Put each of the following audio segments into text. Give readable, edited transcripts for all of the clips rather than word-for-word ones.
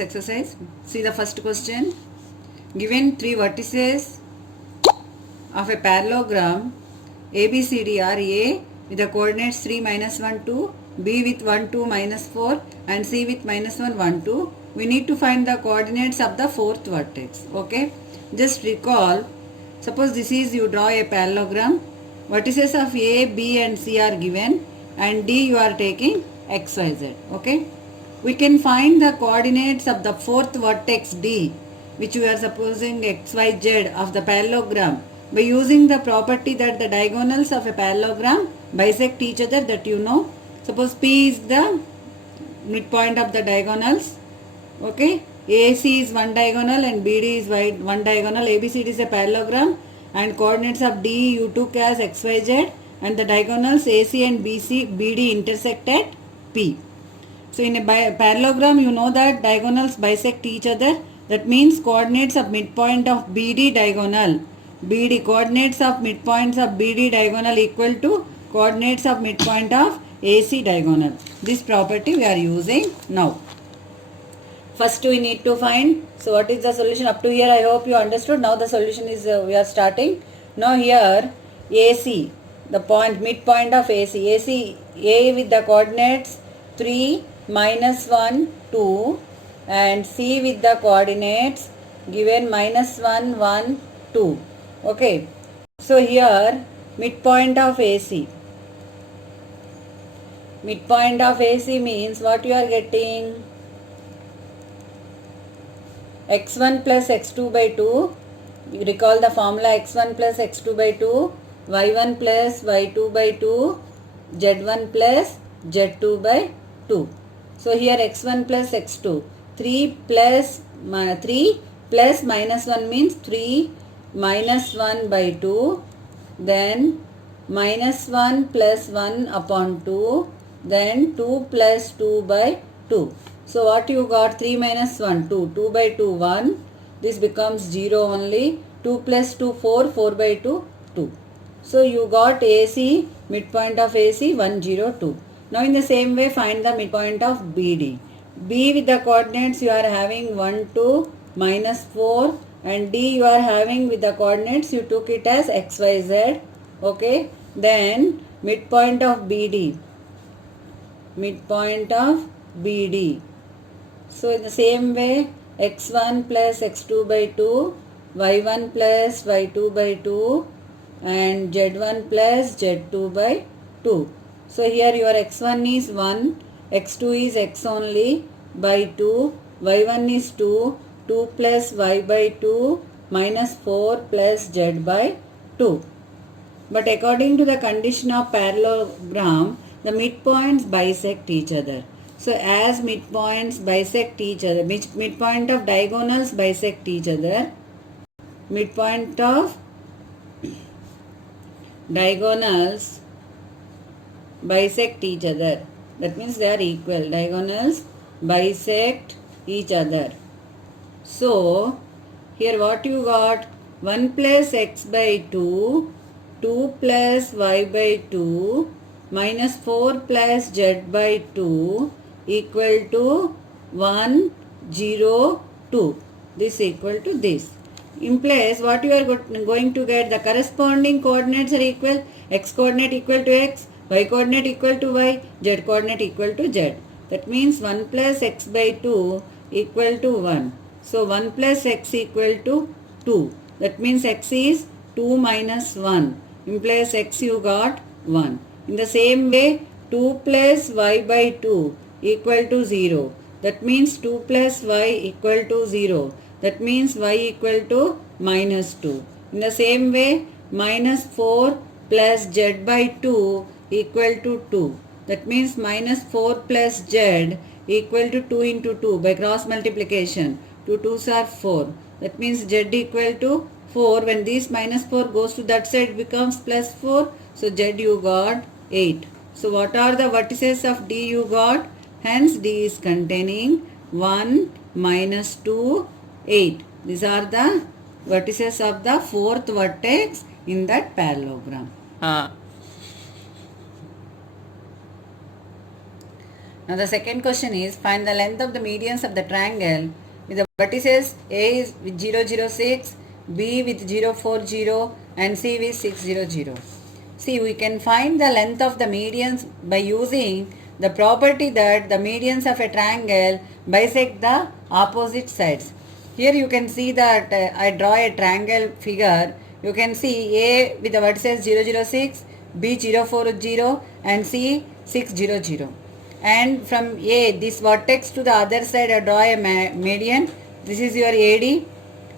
next exercise. See the first question. Given three vertices of a parallelogram ABCD are A with the coordinates 3, -1, 2, B with 1, 2, -4 and C with -1, 1, 2. We need to find the coordinates of the fourth vertex. Okay. Just recall, suppose this is, you draw a parallelogram. Vertices of A, B and C are given and D you are taking X, Y, Z. Okay. We can find the coordinates of the fourth vertex D, which we are supposing X, Y, Z of the parallelogram, by using the property that the diagonals of a parallelogram bisect each other, that you know. Suppose P is the midpoint of the diagonals. Okay. AC is one diagonal and BD is one diagonal. ABCD is a parallelogram and coordinates of D you took as XYZ, and the diagonals AC and BD intersect at P. So in a parallelogram, you know that diagonals bisect each other. That means coordinates of midpoint of BD diagonal. Coordinates of midpoints of BD diagonal equal to coordinates of midpoint of AC diagonal. This property we are using now. First we need to find, so what is the solution? Up to here I hope you understood. Now the solution is, we are starting. Now here AC, the point, midpoint of AC, A with the coordinates 3, -1, 2 and C with the coordinates given -1, 1, 2. Okay. So here midpoint of AC. Midpoint of AC means what you are getting? x1 plus x2 by 2. You recall the formula, x1 plus x2 by 2, y1 plus y2 by 2, z1 plus z2 by 2. So here x1 plus x2, 3 plus -1 means 3 -1 by 2, then -1 plus 1 upon 2, then 2 plus 2 by 2. So what you got? 3 minus 1, 2. 2 by 2, 1. This becomes 0 only. 2 plus 2, 4. 4 by 2, 2. So you got AC, midpoint of AC 1, 0, 2. Now in the same way find the midpoint of BD. B with the coordinates you are having 1, 2, -4 and D you are having with the coordinates you took it as X, Y, Z. Okay. Then midpoint of BD. Midpoint of BD. So in the same way x1 plus x2 by 2, y1 plus y2 by 2 and z1 plus z2 by 2. So here your x1 is 1, x2 is x only by 2, y1 is 2, 2 plus y by 2 minus 4 plus z by 2. But according to the condition of parallelogram, the midpoints bisect each other. So as midpoints bisect each other, midpoint of diagonals bisect each other, midpoint of diagonals bisect each other. That means they are equal. Diagonals bisect each other. So here what you got? 1 plus x by 2, 2 plus y by 2, minus 4 plus z by 2 equal to 1, 0, 2. This equal to this. Implies what you are going to get, the corresponding coordinates are equal. X coordinate equal to x, y coordinate equal to y, z coordinate equal to z. That means 1 plus x by 2 equal to 1. So 1 plus x equal to 2. That means x is 2 minus 1. Implies x you got 1. In the same way 2 plus y by 2 equal to 0. That means 2 plus y equal to 0. That means y equal to -2. In the same way minus 4 plus z by 2 equal to 2. That means minus 4 plus z equal to 2 into 2 by cross multiplication. 2 2s are 4. That means z equal to 4. When this -4 goes to that side, it becomes +4. So z you got 8. So what are the vertices of D you got? Hence D is containing 1, -2, 8. These are the vertices of the fourth vertex in that parallelogram. Now the second question is find the length of the medians of the triangle with the vertices A is with 0, 0, 6, B with 0, 4, 0 and C with 6, 0, 0. See, we can find the length of the medians by using the property that the medians of a triangle bisect the opposite sides. Here you can see that I draw a triangle figure. You can see A with the vertices 0, 0, 6, B 0, 4, 0 and C 6, 0, 0. And from A, this vertex to the other side, I draw a median. This is your AD.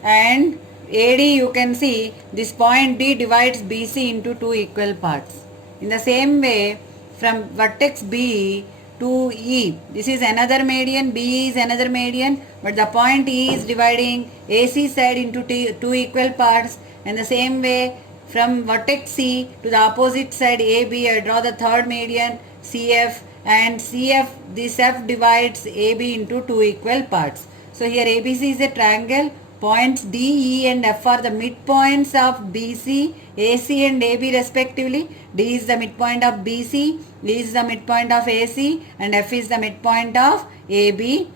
And AD, you can see this point D divides BC into two equal parts. In the same way, from vertex B to E, this is another median, B is another median, but the point E is dividing AC side into two equal parts. And the same way, from vertex C to the opposite side AB, I draw the third median, CF, and CF, this F divides AB into two equal parts. So here ABC is a triangle. Points D, E and F are the midpoints of BC, AC and AB respectively. D is the midpoint of BC, E is the midpoint of AC and F is the midpoint of AB.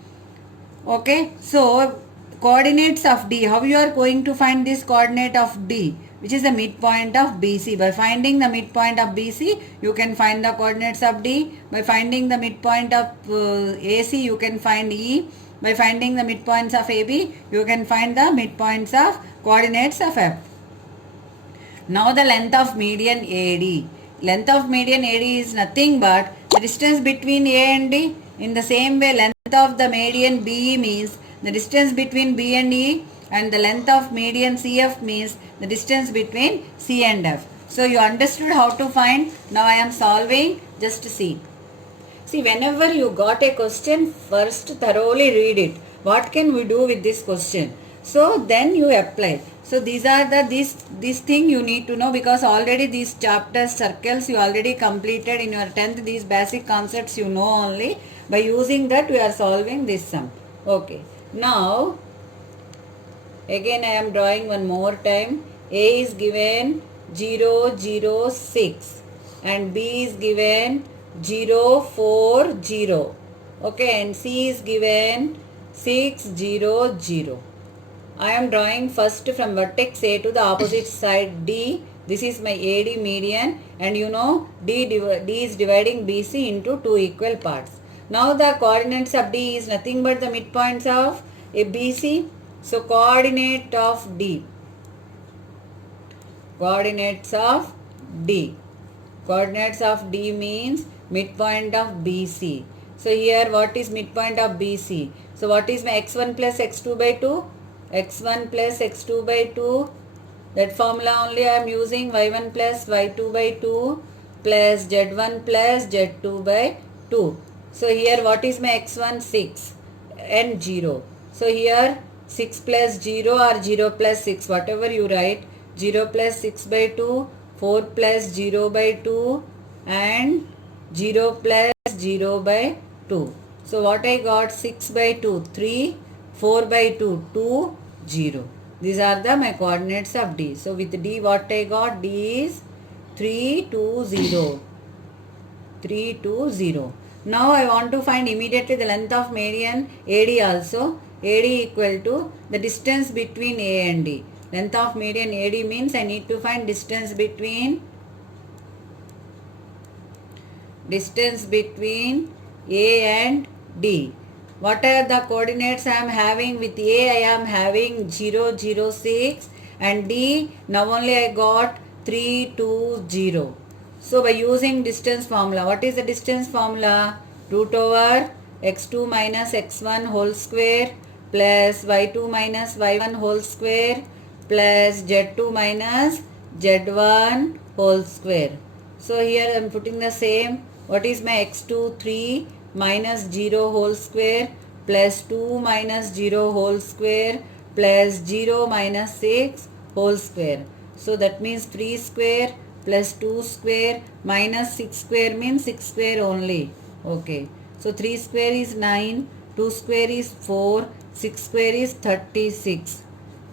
Okay, so coordinates of D. How you are going to find this coordinate of D, which is the midpoint of BC? By finding the midpoint of BC, you can find the coordinates of D. By finding the midpoint of AC, you can find E. By finding the midpoints of AB, you can find the midpoints of coordinates of F. Now the length of median AD. Length of median AD is nothing but the distance between A and D. In the same way, length of the median BE means the distance between B and E, and the length of median CF means the distance between C and F. So you understood how to find. Now I am solving. Just see. See, whenever you got a question, first thoroughly read it. What can we do with this question? So then you apply. So these are this thing you need to know, because already these chapters circles you already completed in your 10th. These basic concepts you know only. By using that we are solving this sum. Okay. Now again I am drawing one more time. A is given 0, 0, 6 and B is given 0, 4, 0. Okay, and C is given 6, 0, 0. I am drawing first from vertex A to the opposite side D. This is my AD median, and you know D is dividing BC into two equal parts. Now the coordinates of D is nothing but the midpoints of a BC. So coordinate of D. Coordinates of D. Coordinates of D means midpoint of BC. So here what is midpoint of BC? So what is my x1 plus x2 by 2? X1 plus x2 by 2. That formula only I am using, y1 plus y2 by 2 plus z1 plus z2 by 2. So here what is my x1? 6 and 0. So here 6 plus 0 or 0 plus 6, whatever you write. 0 plus 6 by 2, 4 plus 0 by 2 and 0 plus 0 by 2. So what I got? 6 by 2, 3, 4 by 2, 2, 0. These are my coordinates of D. So with D what I got? D is 3, 2, 0. 3, 2, 0. Now I want to find immediately the length of median AD also. AD equal to the distance between A and D. Length of median AD means I need to find distance between A and D. What are the coordinates I am having? With A I am having 0, 0, 6 and D now only I got 3, 2, 0. So by using distance formula, what is the distance formula? Root over x2 minus x1 whole square plus y2 minus y1 whole square plus z2 minus z1 whole square. So here I am putting the same. What is my x2? 3 minus 0 whole square plus 2 minus 0 whole square plus 0 minus 6 whole square. So that means 3 square plus 2 square minus 6 square means 6 square only. Okay. So 3 square is 9, 2 square is 4, 6 square is 36.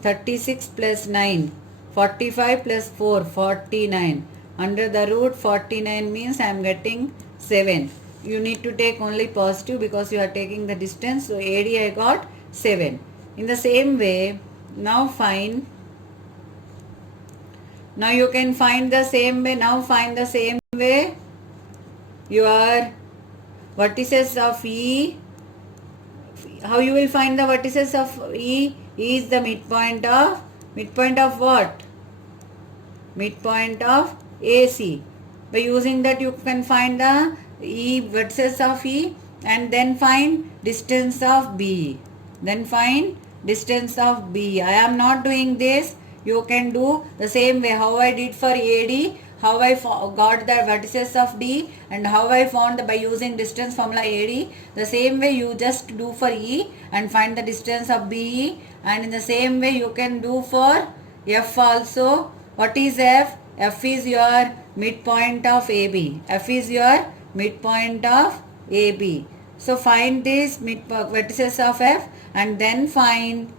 36 plus 9, 45 plus 4, 49. Under the root 49 means I am getting 7. you need to take only positive because you are taking the distance. So AD I got 7. In the same way, now find, now you can find the same way, now find the same way your vertices of E. How you will find the vertices of E? E is the midpoint of what? Midpoint of AC. By using that you can find the E vertices of E and then find distance of B. Then find distance of B. I am not doing this. You can do the same way how I did for AD, how I got the vertices of D and how I found by using distance formula AD. The same way you just do for E and find the distance of BE, and in the same way you can do for F also. What is F? F is your midpoint of AB. F is your midpoint of AB. So find this vertices of F and then find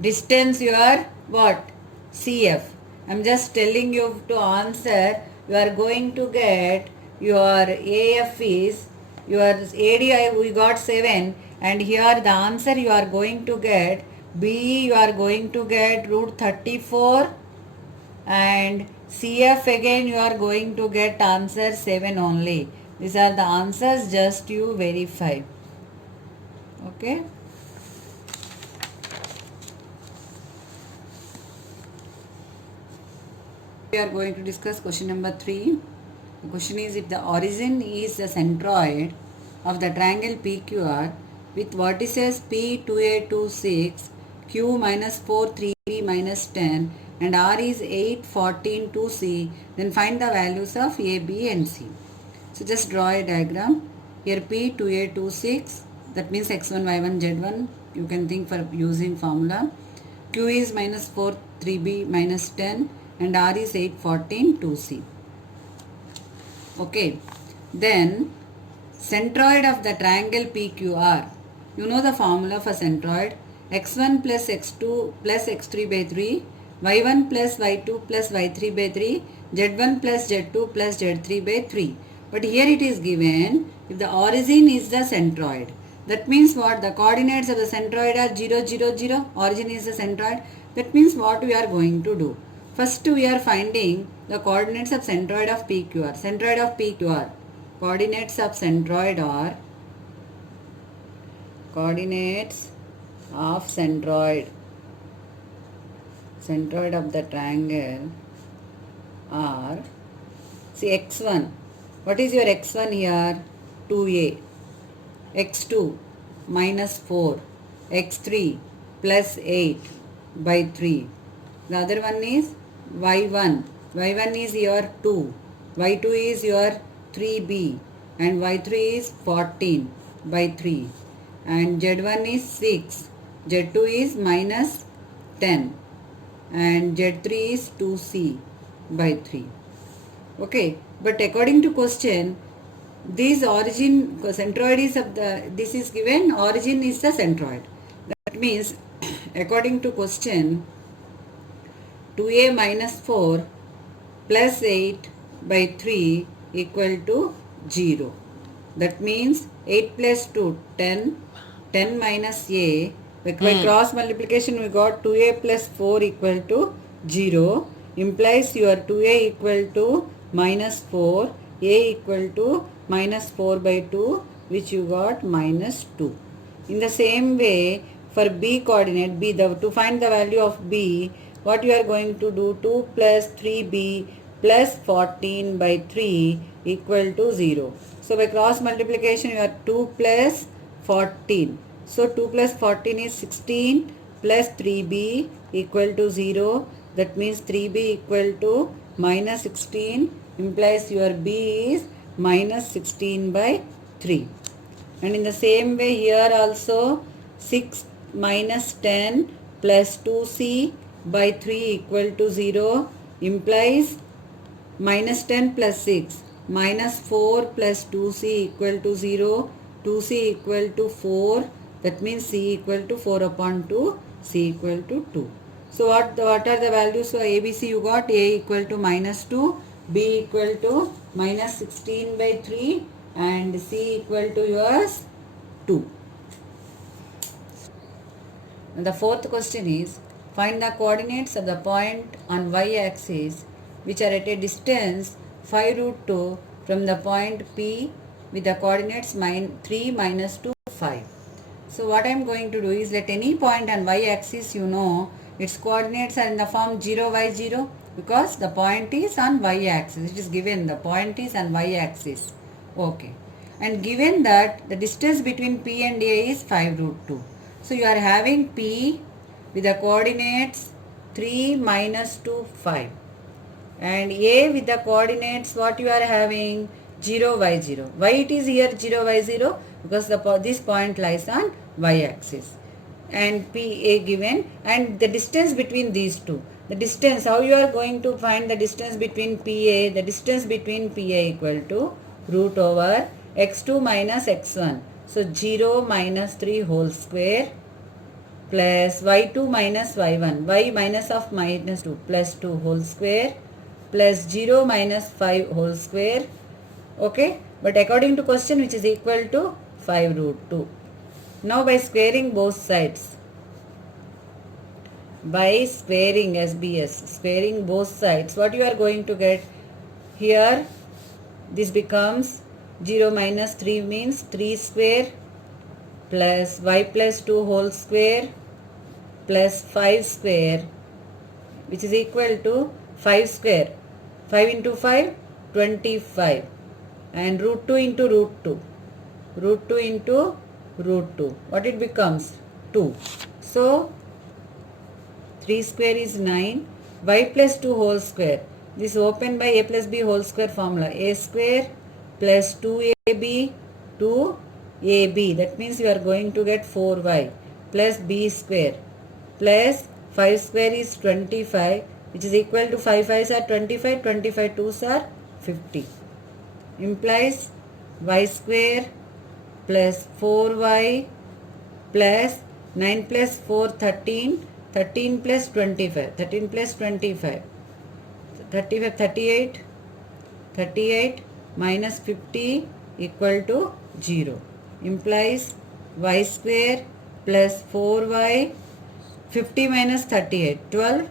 distance your what? CF. I'm just telling you to answer. You are going to get your AF is your ADI we got 7 and here the answer you are going to get B you are going to get root 34 and CF again you are going to get answer 7 only. These are the answers, just you verify. Okay. We are going to discuss question number 3. The question is, if the origin is the centroid of the triangle PQR with vertices P 2A 2 6, Q minus 4 3B minus 10 and R is 8 14 2C, then find the values of A, B and C. So just draw a diagram. Here P 2A 2 6, that means x1 y1 z1, you can think for using formula. Q is minus 4 3B minus 10 and R is 8 14 2C. Okay, then centroid of the triangle PQR. You know the formula for centroid: x1 plus x2 plus x3 by 3, y1 plus y2 plus y3 by 3, z1 plus z2 plus z3 by 3. But here it is given if the origin is the centroid. That means what? The coordinates of the centroid are 0 0 0. Origin is the centroid. That means what we are going to do? First we are finding the coordinates of centroid of PQR. Centroid of PQR. Coordinates of centroid are coordinates of centroid of the triangle are, see x1. What is your x1 here? 2a. x2 minus 4. x3 plus 8 by 3. The other one is y1. y1 is your 2. y2 is your 3b and y3 is 14 by 3 and z1 is 6. z2 is minus 10 and z3 is 2c by 3. Okay, but according to question, this origin centroid is of the, this is given origin is the centroid. That means according to question, 2a minus 4 plus 8 by 3 equal to 0. That means 8 plus 2, 10. 10 minus a. By cross multiplication we got 2a plus 4 equal to 0. Implies your 2a equal to minus 4. A equal to minus 4 by 2, which you got minus 2. In the same way, for B coordinate, B, to find the value of B, what you are going to do? 2 plus 3b plus 14 by 3 equal to 0. So by cross multiplication you have 2 plus 14. So 2 plus 14 is 16 plus 3b equal to 0. That means 3b equal to minus 16, implies your b is minus 16 by 3. And in the same way here also 6 minus 10 plus 2c by 3 equal to 0 implies minus 10 plus 6 minus 4 plus 2c equal to 0, 2c equal to 4, that means c equal to 4 upon 2, c equal to 2. So what are the values for ABC? You got A equal to minus 2, B equal to minus 16 by 3 and C equal to yours 2. And the fourth question is, find the coordinates of the point on y-axis which are at a distance 5 root 2 from the point P with the coordinates 3, minus 2, 5. So what I am going to do is, let any point on y-axis, you know, its coordinates are in the form 0, y, 0 because the point is on y-axis. It is given the point is on y-axis. Okay. And given that the distance between P and A is 5 root 2. So you are having P with the coordinates 3, minus 2, 5. And A with the coordinates what you are having 0, y, 0. Why it is here 0, y, 0? Because this point lies on y-axis. And PA given, and the distance between these two. The distance, how you are going to find the distance between PA? The distance between PA equal to root over x2 minus x1. So 0 minus 3 whole square plus y2 minus y1. Y minus of minus 2 plus 2 whole square plus 0 minus 5 whole square. Okay, but according to question, which is equal to 5 root 2. Now by squaring both sides, by squaring SBS, squaring both sides, what you are going to get here? This becomes 0 minus 3 means 3 square plus y plus 2 whole square plus 5 square, which is equal to 5 square. 5 into 5, 25. And root 2 into root 2. Root 2 into root 2. What it becomes? 2. So 3 square is 9. Y plus 2 whole square. This open by a plus b whole square formula. A square plus 2ab to ab. That means you are going to get 4y plus b square plus 5 square is 25, which is equal to 5 5s are 25, 25 2s are 50. Implies y square plus 4y plus 9 plus 4 13, 13 plus 25, 13 plus 25, 35 38, 38 minus 50 equal to 0. Implies y square plus 4y, 50 minus 38, 12.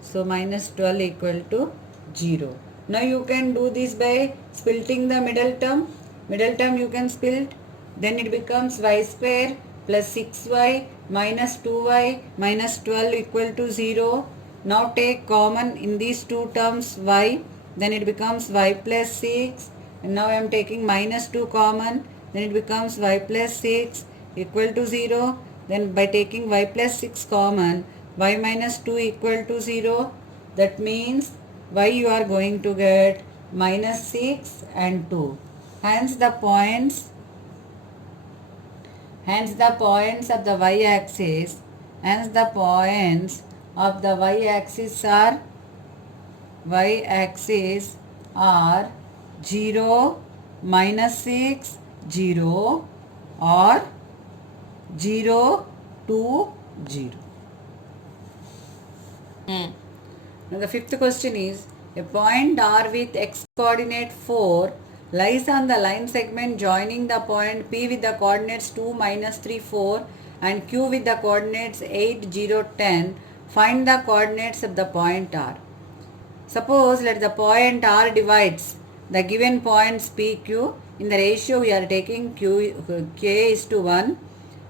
So minus 12 equal to 0. Now you can do this by splitting the middle term. Middle term you can split. Then it becomes y square plus 6y minus 2y minus 12 equal to 0. Now take common in these two terms y. Then it becomes y plus 6. And now I am taking minus 2 common. Then it becomes y plus 6 equal to 0. Then by taking y plus 6 common, y minus 2 equal to 0. That means y you are going to get minus 6 and 2. Hence the points of the y-axis, are 0, minus 6, 0 or 0 to 0. Now the fifth question is, a point R with x coordinate 4 lies on the line segment joining the point P with the coordinates 2, minus 3, 4 and Q with the coordinates 8, 0, 10. Find the coordinates of the point R. Suppose let the point R divides the given points PQ. In the ratio we are taking K is to 1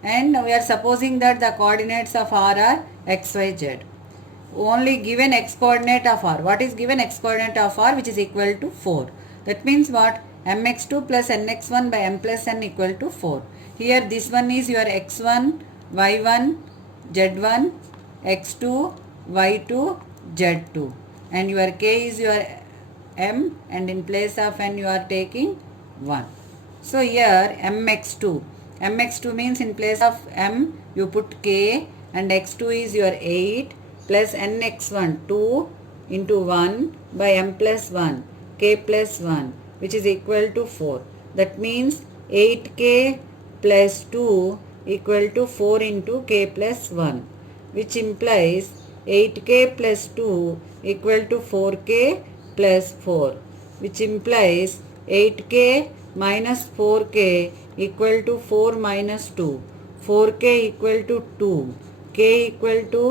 and we are supposing that the coordinates of R are x, y, z. Only given x coordinate of R. What is given x coordinate of R, which is equal to 4. That means what? mx2 plus nx1 by m plus n equal to 4. Here this one is your x1, y1, z1, x2, y2, z2. And your k is your m and in place of n you are taking 1. So here mx2 means in place of m you put k and x2 is your 8 plus nx1 2 into 1 by m plus 1 k plus 1 which is equal to 4. That means 8k plus 2 equal to 4 into k plus 1, which implies 8k plus 2 equal to 4k plus 4, which implies 8k minus 4k equal to 4 minus 2. 4k equal to 2. K equal to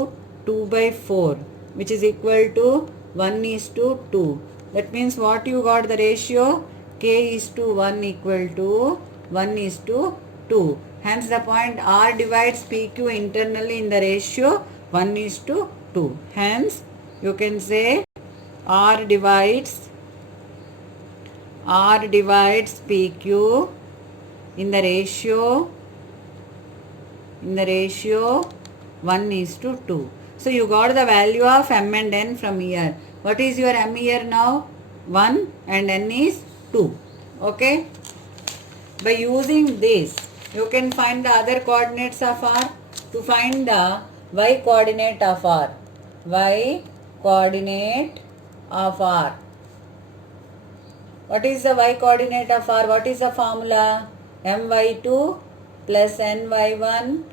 2 by 4, which is equal to 1 is to 2. That means what you got the ratio? K is to 1 equal to 1 is to 2. Hence the point R divides PQ internally in the ratio 1 is to 2. Hence you can say R divides PQ in the ratio 1 is to 2. So you got the value of M and N from here. What is your M here now? 1 and N is 2. Okay. By using this, you can find the other coordinates of R. To find the Y coordinate of R. Y coordinate of R. What is the Y coordinate of R? What is the formula? My2 plus ny1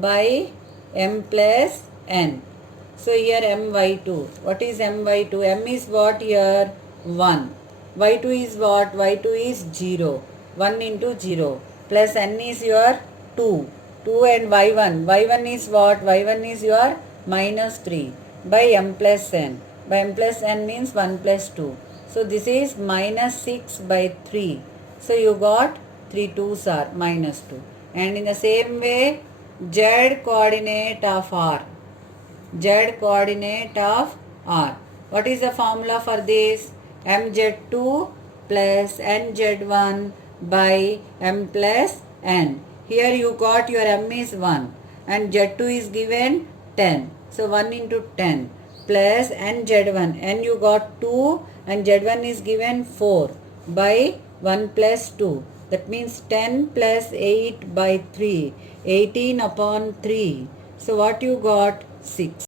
by m plus n. So here my2. What is my2? M is what here? 1. Y2 is what? Y2 is 0. 1 into 0. Plus n is your 2. 2 and y1. Y1 is what? Y1 is your minus 3 by m plus n. By m plus n means 1 plus 2. So this is minus 6 by 3. So you got 3 2s are minus 2. And in the same way, Z coordinate of R. Z coordinate of R. What is the formula for this? mz2 plus nz1 by m plus n. Here you got your m is 1 and z2 is given 10. So 1 into 10 plus nz1. N you got 2 and z1 is given 4 by 1 plus 2. That means 10 plus 8 by 3. 18 upon 3. So what you got? 6.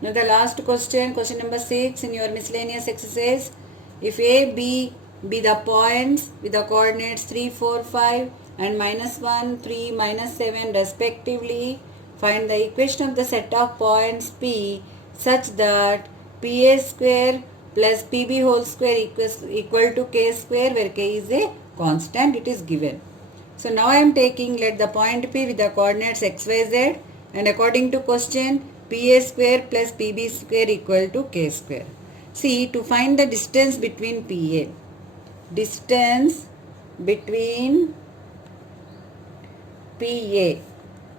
Now the last question, question number 6 in your miscellaneous exercise. If A, B be the points with the coordinates 3, 4, 5 and minus 1, 3, minus 7 respectively, find the equation of the set of points P such that PA square plus PB whole square equal to K square, where K is a constant. It is given. So now I am taking, let the point P with the coordinates x, y, z, and according to question, PA square plus PB square equal to K square. See, to find the distance between PA. Distance between PA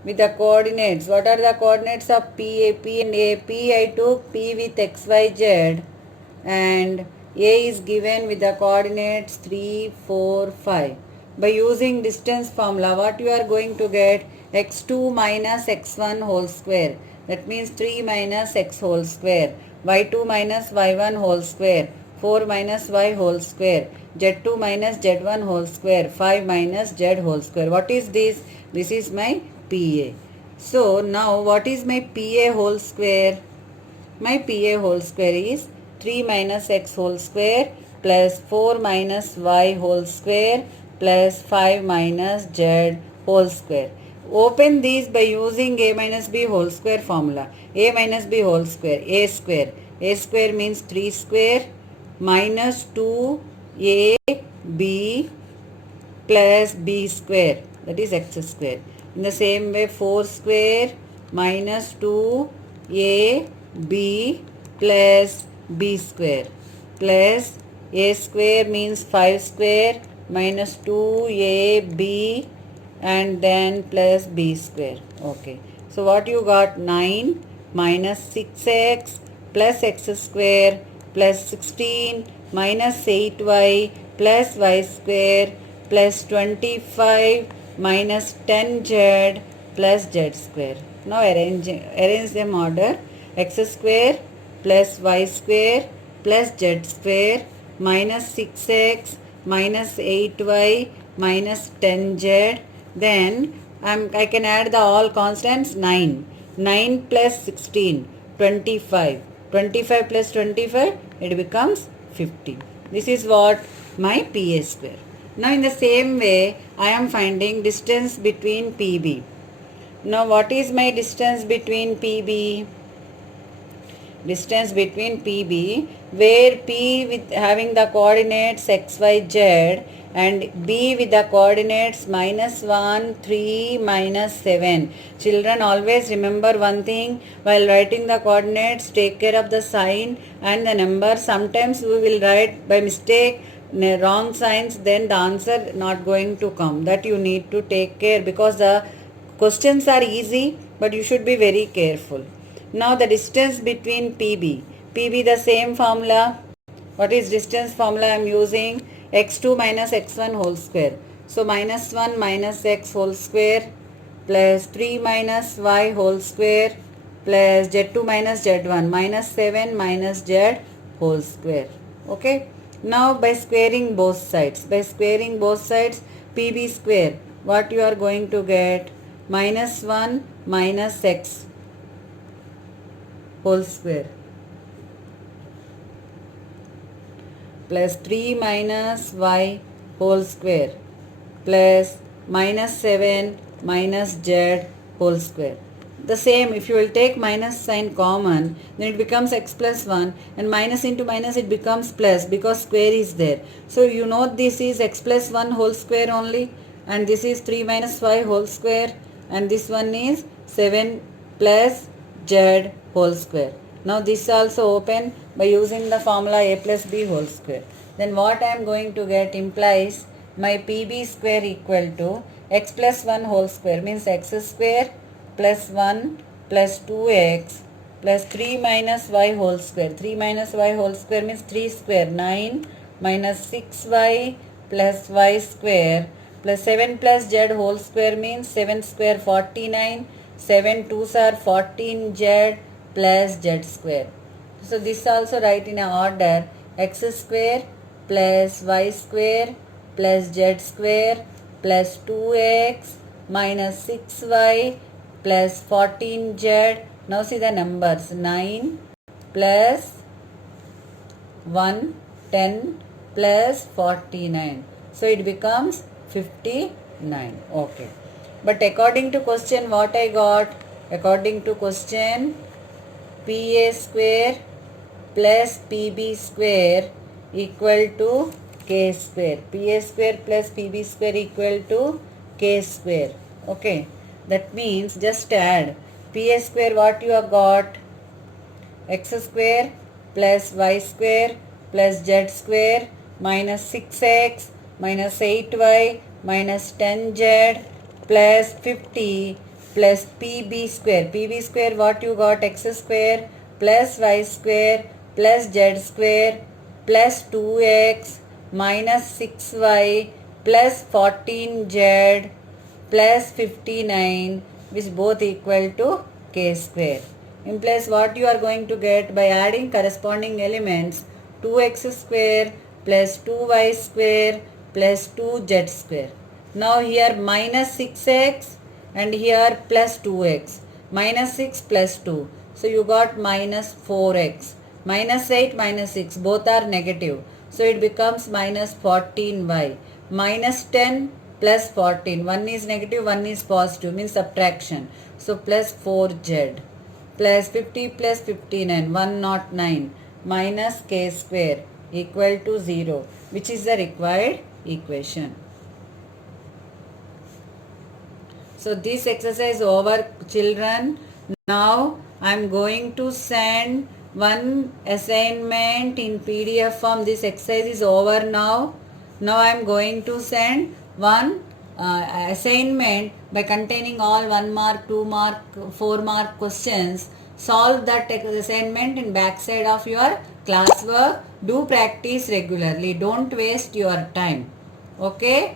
with the coordinates. What are the coordinates of PA? P and A. P I took P with x, y, z, and A is given with the coordinates 3, 4, 5. By using distance formula, what you are going to get? x2 minus x1 whole square. That means 3 minus x whole square. y2 minus y1 whole square. 4 minus y whole square. z2 minus z1 whole square. 5 minus z whole square. What is this? This is my PA. So now what is my PA whole square? My PA whole square is 3 minus x whole square plus 4 minus y whole square plus 5 minus z whole square. Open these by using a minus b whole square formula. A minus b whole square, a square. A square means 3 square minus 2ab plus b square, that is x square. In the same way, 4 square minus 2ab plus b square plus a square means 5 square minus 2ab and then plus b square. Okay. So what you got? 9 minus 6x plus x square plus 16 minus 8y plus y square plus 25 minus 10z plus z square. Now arrange them order. X square plus y square plus z square minus 6x minus 8y minus 10z. Then I can add the all constants. 9 plus 16, 25. 25 plus 25, it becomes 50. This is what my PA square. Now in the same way, I am finding distance between PB. Now what is my distance between PB? Distance between PB, where P with having the coordinates x, y, z and B with the coordinates -1, 3, -7. Children, always remember one thing, while writing the coordinates, take care of the sign and the number. Sometimes we will write by mistake wrong signs, then the answer not going to come. That you need to take care, because the questions are easy, but you should be very careful. Now the distance between PB. PB the same formula. What is distance formula I am using? X2 minus x1 whole square. So -1 minus x whole square plus 3 minus y whole square plus z2 minus z1 -7 minus z whole square. Okay. Now by squaring both sides. By squaring both sides, PB square. What you are going to get? -1 minus x whole square plus 3 minus y whole square plus -7 minus z whole square. The same, if you will take minus sign common, then it becomes x plus 1, and minus into minus it becomes plus, because square is there. So you know this is x plus 1 whole square only, and this is 3 minus y whole square, and this one is 7 plus z whole square. Now this also open by using the formula a plus b whole square. Then what I am going to get implies my PB square equal to x plus 1 whole square, means x square plus 1 plus 2x plus 3 minus y whole square. 3 minus y whole square means 3 square, 9 minus 6y plus y square plus 7 plus z whole square means 7 square 49, 7 2s are 14z plus z square. So this also write in a order: x square plus y square plus z square plus 2x minus 6y plus 14z. Now see the numbers: 9 plus 1, 10 plus 49. So it becomes 59. Okay. But according to question, what I got? According to question, PA square plus PB square equal to K square. PA square plus PB square equal to K square. Okay. That means just add PA square, what you have got? X square plus y square plus z square minus 6x minus 8y minus 10z plus 50 plus PB square. PB square, what you got? X square plus y square plus z square plus 2x minus 6y plus 14z plus 59, which both equal to K square. Implies what you are going to get by adding corresponding elements: 2x square plus 2y square plus 2z square. Now here minus 6x and here plus 2x. Minus 6 plus 2. So you got minus 4x. Minus 8 minus 6, both are negative. So it becomes minus 14y. Minus 10 plus 14. One is negative, one is positive, means subtraction. So plus 4z plus 50 plus 59, 109 minus k square equal to 0, which is the required equation. So this exercise over, children. Now I am going to send one assignment in PDF form. This exercise is over now. Now I am going to send one assignment by containing all 1 mark, 2 mark, 4 mark questions. Solve that assignment in backside of your classwork. Do practice regularly. Don't waste your time. Okay.